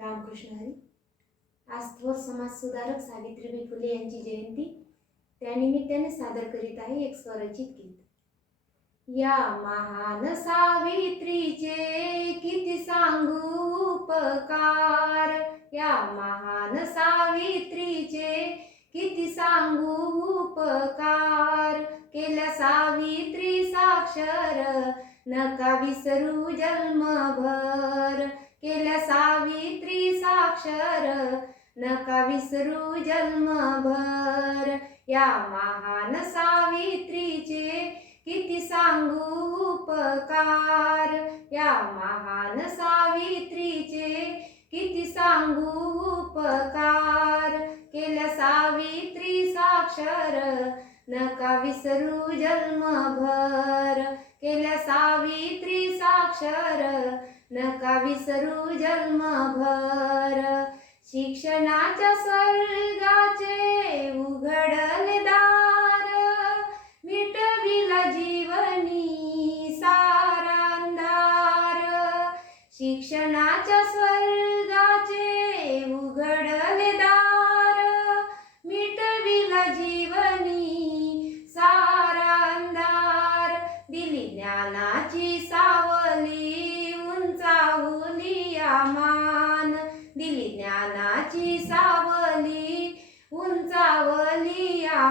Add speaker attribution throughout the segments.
Speaker 1: रामकृष्ण हरी. आज थोर समाज सुधारक सावित्रीबाई फुले यांची जयंती त्यानिमित्ताने सादर करीत आहे एक स्वरचित गीत. या महान सावित्रीचे किती सांगू उपकार. या महान सावित्रीचे किती सांगू उपकार. केल्या सावित्री साक्षर नका विसरू जन्मभर. केल्या सावित्री साक्षर नका विसरू जन्मभर. या महान सावित्रीचे किती सांगू उपकार. या महान सावित्रीचे किती सांगू उपकार. केल्या सावित्री साक्षर नका विसरू जन्मभर. केल्या सावित्री साक्षर नका विसरू जन्मभर. शिक्षणाच्या स्वर्गाचे उघडले दार. मिटविला जीवनी सारांधार. शिक्षणाच्या स्वर्गाचे उघडले दार. मिटविला जीवनी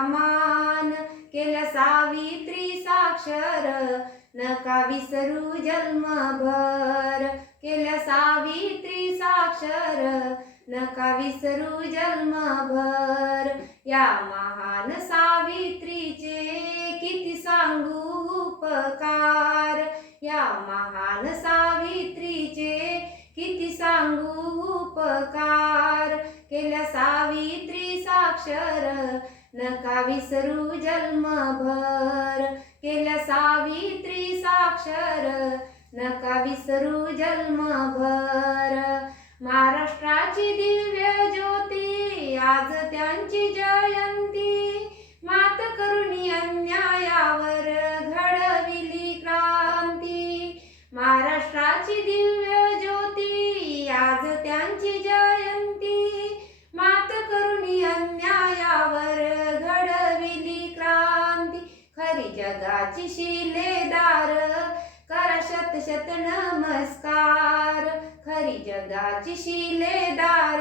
Speaker 1: मान केल्या सावित्री साक्षर. नका विसरू जन्मभर. केल्या सावित्री साक्षर. नका विसरू जन्मभर. या महान सावित्रीचे किती सांगू उपकार. या महान सावित्रीचे किती सांगू उपकार. केल्या सावित्री साक्षर. नका विसरू जन्मभर. केल्या सावित्री साक्षर. नका विसरू जन्मभर. महाराष्ट्राची दिव्य ज्योती आज त्यांची जयंती. मात करुणी अन्यायावर घडविली क्रांती. महाराष्ट्राची दिव्य ज्योती आज त्यांची खरी जगाची शिलेदार. करा शत शत नमस्कार. खरी जगाची शिलेदार.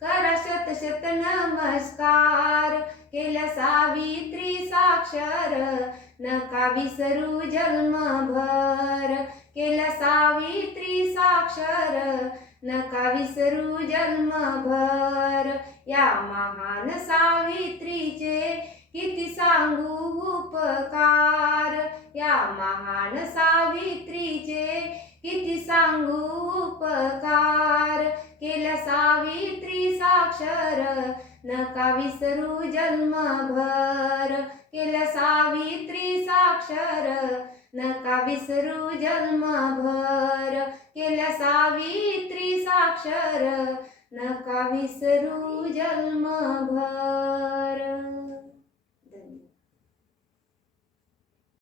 Speaker 1: करा शत शत नमस्कार. केल्या सावित्री साक्षर. नका विसरू जन्मभर. केल्या सावित्री साक्षर. नका विसरू जन्मभर. या महान सावित्रीचे किती सांगू? उपकार. या महान सावित्रीचे किती सांगू उपकार. केला सावित्री साक्षर नका विसरू जन्मभर. केला सावित्री साक्षर नका विसरू जन्मभर. केला सावित्री साक्षर नका विसरू जन्मभर.